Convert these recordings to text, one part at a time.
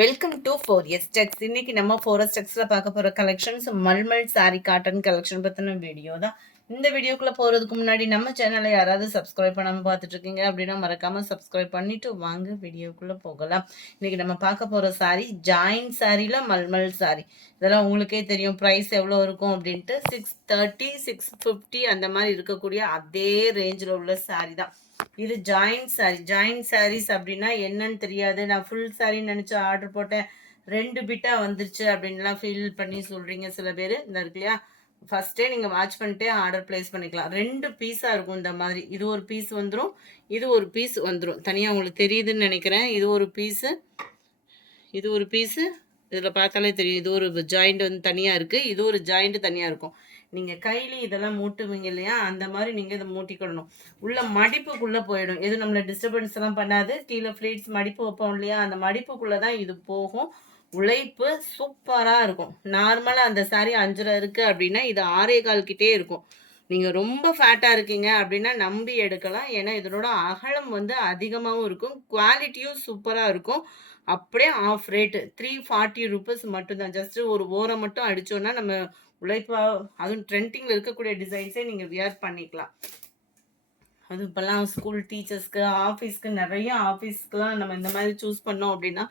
Welcome to 4S Tex. இன்னைக்கு நம்ம 4S Texல பார்க்க போற collections mulmul sorry cotton collection பத்தின வீடியோ தான். இந்த வீடியோக்குள்ள போறதுக்கு முன்னாடி நம்ம சேனலை யாராவது சப்ஸ்கிரைப் பண்ணாம பார்த்துட்டு இருக்கீங்க அப்படின்னா மறக்காம சப்ஸ்கிரைப் பண்ணிட்டு வாங்க வீடியோக்குள்ள போகலாம். இன்னைக்கு நம்ம பார்க்க போற சாரி ஜாயின் சாரில மல்மல் சாரி. இதெல்லாம் உங்களுக்கே தெரியும் ப்ரைஸ் எவ்வளோ இருக்கும் அப்படின்ட்டு. 630 650 அந்த மாதிரி இருக்கக்கூடிய அதே ரேஞ்சில் உள்ள சாரி தான் இது. ஜாயின் சாரீஸ் அப்படின்னா என்னன்னு தெரியாது. நான் ஃபுல் சாரின்னு நினச்சி ஆர்டர் போட்டேன், 2 பிட்டாக வந்துருச்சு அப்படின்லாம் ஃபீல் பண்ணி சொல்கிறீங்க சில பேர். இந்த இருக்கு இல்லையா, ஃபஸ்ட்டே நீங்கள் வாட்ச் பண்ணிட்டே ஆர்டர் ப்ளேஸ் பண்ணிக்கலாம். 2 பீஸாக இருக்கும் இந்த மாதிரி. இது ஒரு பீஸ் வந்துடும், இது ஒரு பீஸ் வந்துடும். தனியாக உங்களுக்கு தெரியுதுன்னு நினைக்கிறேன். இது ஒரு பீஸு, இது ஒரு பீஸு. இதில் பார்த்தாலே தெரியும் இது ஒரு ஜாயிண்ட் வந்து தனியாக இருக்குது, இது ஒரு ஜாயிண்ட் தனியாக இருக்கும். நீங்கள் கையில் இதெல்லாம் மூட்டுவீங்க இல்லையா, அந்த மாதிரி நீங்கள் இதை மூட்டிக்கிடணும். உள்ள மடிப்புக்குள்ளே போயிடும். எதுவும் நம்மளை டிஸ்டர்பன்ஸ் எல்லாம் பண்ணாது. கீழே ஃப்ளீட்ஸ் மடிப்பு வைப்போம் இல்லையா, அந்த மடிப்புக்குள்ளே தான் இது போகும். உழைப்பு சூப்பராக இருக்கும். நார்மலாக அந்த சாரி 5 இருக்குது அப்படின்னா இது 6.25 கிட்டே இருக்கும். நீங்கள் ரொம்ப ஃபேட்டாக இருக்கீங்க அப்படின்னா நம்பி எடுக்கலாம். ஏன்னா இதனோட அகலம் வந்து அதிகமாகவும் இருக்கும், குவாலிட்டியும் சூப்பராக இருக்கும். அப்படியே ஆஃப் ரேட்டு 340 ருபீஸ் மட்டும்தான். ஜஸ்ட்டு ஒரு ஓரம் மட்டும் அடித்தோன்னா நம்ம உழைப்பா, அதுவும் ட்ரெண்டிங்கில் இருக்கக்கூடிய டிசைன்ஸே நீங்கள் வியர் பண்ணிக்கலாம். அது இப்போல்லாம் ஸ்கூல் டீச்சர்ஸ்க்கு, ஆஃபீஸ்க்கு, நிறைய ஆஃபீஸ்க்குலாம் நம்ம இந்த மாதிரி சூஸ் பண்ணோம் அப்படின்னா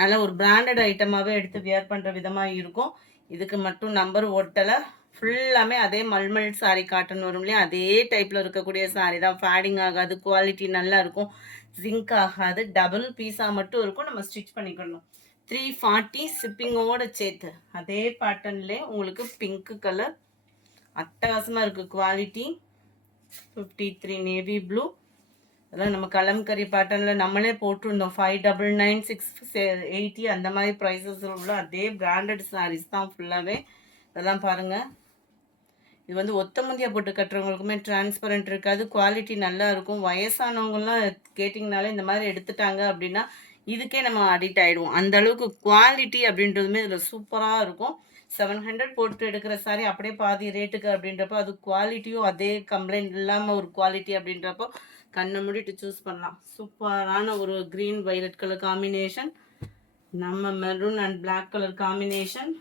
நல்ல ஒரு பிராண்டட் ஐட்டமாகவே எடுத்து வியர் பண்ணுற விதமாக இருக்கும். இதுக்கு மட்டும் நம்பர் ஒட்டலை. ஃபுல்லாமே அதே மல்மல் சாரி காட்டன் வரும் இல்லையா, அதே டைப்பில் இருக்கக்கூடிய சாரி தான். ஃபேடிங் ஆகாது, குவாலிட்டி நல்லா இருக்கும், ஜிங்க் ஆகாது. டபுள் பீஸாக மட்டும் இருக்கும், நம்ம ஸ்டிச் பண்ணிக்கணும். 340 ஷிப்பிங்கோட சேர்த்து. அதே பேட்டர்ன்லேயே உங்களுக்கு பிங்க் கலர் அட்டகாசமாக இருக்குது குவாலிட்டி. 53 navy blue. அதெல்லாம் நம்ம கலம்கரி பேட்டர்னில் நம்மளே போட்டிருந்தோம். 599 680 அந்த மாதிரி ப்ரைஸஸ் உள்ள அதே பிராண்டட் சாரீஸ் தான் ஃபுல்லாகவே. இதெல்லாம் பாருங்கள். இது வந்து ஒத்த முந்தியா போட்டு கட்டுறவங்களுக்குமே டிரான்ஸ்பரண்ட் இருக்காது, குவாலிட்டி நல்லா இருக்கும். வயசானவங்கலாம் கேட்டிங்கனாலே இந்த மாதிரி எடுத்துட்டாங்க அப்படின்னா இதுக்கே நம்ம அடிக்ட் ஆகிடுவோம். அந்த அளவுக்கு குவாலிட்டி அப்படின்றதுமே இதில் சூப்பராக இருக்கும். 700 போட்டு எடுக்கிற சாரி அப்படியே பாதி ரேட்டுக்கு அப்படின்றப்போ அது குவாலிட்டியும் அதே கம்ப்ளைண்ட் இல்லாமல் ஒரு குவாலிட்டி அப்படின்றப்போ கண்ணை மூடிட்டு சூஸ் பண்ணலாம். சூப்பரான ஒரு க்ரீன் வைலட் கலர் காம்பினேஷன், நம்ம maroon and black colour combination.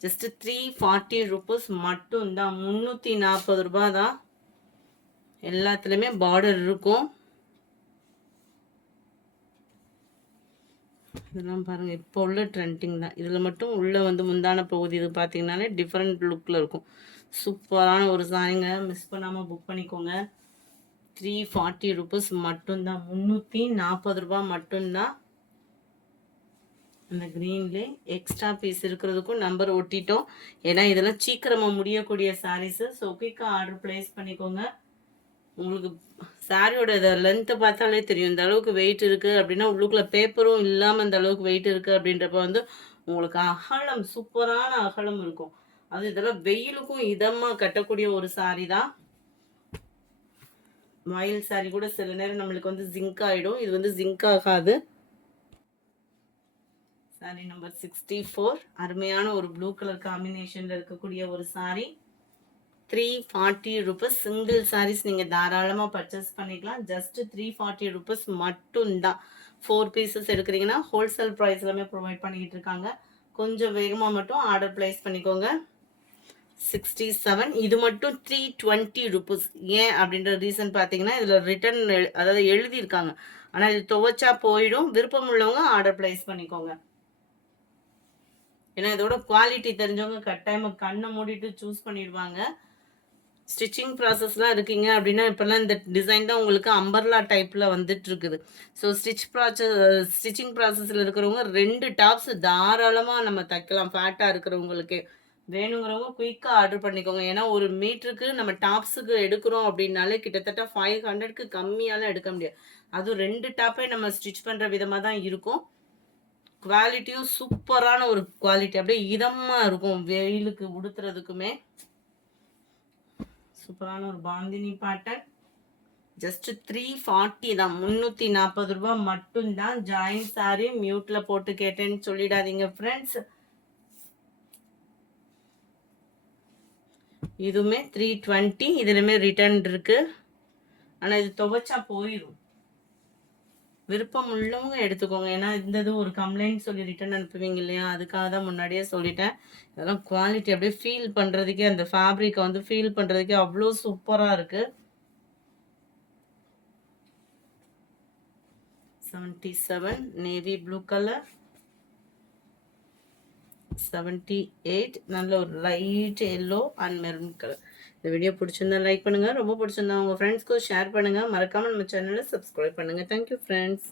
Just 340 rupees மட்டும்தான். 340 ரூபா தான். எல்லாத்துலேயுமே பார்டர் இருக்கும். இதெல்லாம் பாருங்கள், இப்போ உள்ள ட்ரெண்டிங் தான். இதில் மட்டும் உள்ளே வந்து முந்தான பகுதி இது பார்த்தீங்கன்னாலே டிஃப்ரெண்ட் லுக்கில் இருக்கும். சூப்பரான ஒரு சாரிங்க, மிஸ் பண்ணாமல் புக் பண்ணிக்கோங்க. 340 ருபீஸ் மட்டும்தான். 340 ரூபா மட்டும்தான். அந்த க்ரீன்லே எக்ஸ்ட்ரா பீஸ் இருக்கிறதுக்கும் நம்பர் ஒட்டிட்டோம். ஏன்னா இதெல்லாம் சீக்கிரமாக முடியக்கூடிய சாரீஸு. ஸோ குயிக்காக ஆர்டர் ப்ளேஸ் பண்ணிக்கோங்க. உங்களுக்கு சாரியோட இதை லென்த்தை பார்த்தாலே தெரியும் இந்த அளவுக்கு வெயிட் இருக்குது அப்படின்னா. உள்ளுக்குள்ளே பேப்பரும் இல்லாமல் இந்த அளவுக்கு வெயிட் இருக்குது அப்படின்றப்ப வந்து உங்களுக்கு அகலம், சூப்பரான அகலம் இருக்கும். அது இதெல்லாம் வெயிலுக்கும் இதமாக கட்டக்கூடிய ஒரு சாரி தான். மயில் சாரி கூட சில நேரம் நம்மளுக்கு வந்து ஜிங்க் ஆகிடும், இது வந்து ஜிங்க் ஆகாது. Sorry number 64. அருமையான ஒரு ப்ளூ கலர் காம்பினேஷனில் இருக்கக்கூடிய ஒரு சாரி. 340 ருபீஸ். சிங்கிள் சாரீஸ் நீங்கள் தாராளமாக பர்ச்சேஸ் பண்ணிக்கலாம். ஜஸ்ட் 340 ருபீஸ் மட்டும்தான். 4 பீசஸ் எடுக்கிறீங்கன்னா ஹோல்சேல் ப்ரைஸ் எல்லாமே ப்ரொவைட் பண்ணிக்கிட்டு இருக்காங்க. கொஞ்சம் வேகமாக மட்டும் ஆர்டர் ப்ளேஸ் பண்ணிக்கோங்க. 67. இது மட்டும் 320 ருபீஸ். ஏன் அப்படின்ற ரீசன் பார்த்தீங்கன்னா இதில் ரிட்டன் அதாவது எழுதியிருக்காங்க, ஆனால் இது துவைச்சா போயிடும். விருப்பம் உள்ளவங்க ஆர்டர் ப்ளேஸ் பண்ணிக்கோங்க. ஏன்னா இதோட குவாலிட்டி தெரிஞ்சவங்க கட்டாயமாக கண்ணை மூடிட்டு சூஸ் பண்ணிடுவாங்க. ஸ்டிச்சிங் ப்ராசஸ்லாம் இருக்கீங்க அப்படின்னா இப்போல்லாம் இந்த டிசைன் தான் உங்களுக்கு அம்பர்லா டைப்பில் வந்துட்டு இருக்குது. ஸோ ஸ்டிச்சிங் ப்ராசஸில் இருக்கிறவங்க 2 டாப்ஸ் தாராளமாக நம்ம தைக்கலாம். ஃபேட்டாக இருக்கிறவங்களுக்கு வேணுங்கிறவங்க குயிக்காக ஆர்டர் பண்ணிக்கோங்க. ஏன்னா ஒரு மீட்டருக்கு நம்ம டாப்ஸுக்கு எடுக்கிறோம் அப்படின்னாலே கிட்டத்தட்ட 500க்கு கம்மியாலாம் எடுக்க முடியாது. அதுவும் 2 டாப்பே நம்ம ஸ்டிச் பண்ணுற விதமாக தான் இருக்கும். குவாலிட்டியும் சூப்பரான ஒரு குவாலிட்டி, அப்படியே இதமாக இருக்கும் வெயிலுக்கு உடுத்துறதுக்குமே. சூப்பரான ஒரு பாந்தினி பேட்டர்ன். ஜஸ்ட் 340 தான். 340 ரூபா மட்டும்தான். ஜாயின் சாரி மியூட்ல போட்டு கேட்டேன்னு சொல்லிடாதீங்க ஃப்ரெண்ட்ஸ். இதுவுமே 320. இதுலயுமே ரிட்டர்ன் இருக்கு, ஆனால் இது துவைச்சா போயிடும். விருப்பம் உள்ளவங்க எடுத்துக்கோங்க. ஏன்னா இந்த இது ஒரு கம்ப்ளைண்ட் சொல்லி ரிட்டர்ன் அனுப்புவீங்க இல்லையா? அதுக்காக தான் முன்னாடியே சொல்லிட்டேன். இதெல்லாம் குவாலிட்டி அப்படியே ஃபீல் பண்றதுக்கே அந்த ஃபேப்ரிக்க வந்து ஃபீல் பண்றதுக்கே அவ்ளோ சூப்பரா இருக்கு. 77 நேவி ப்ளூ கலர். 78 நல்ல ஒரு light yellow and maroon colour. இந்த வீடியோ பிடிச்சிருந்தா லைக் பண்ணுங்க. ரொம்ப பிடிச்சிருந்தா உங்க ஃப்ரெண்ட்ஸ்க்கும் ஷேர் பண்ணுங்க. மறக்காம நம்ம சேனலை சப்ஸ்கிரைப் பண்ணுங்க. Thank you friends.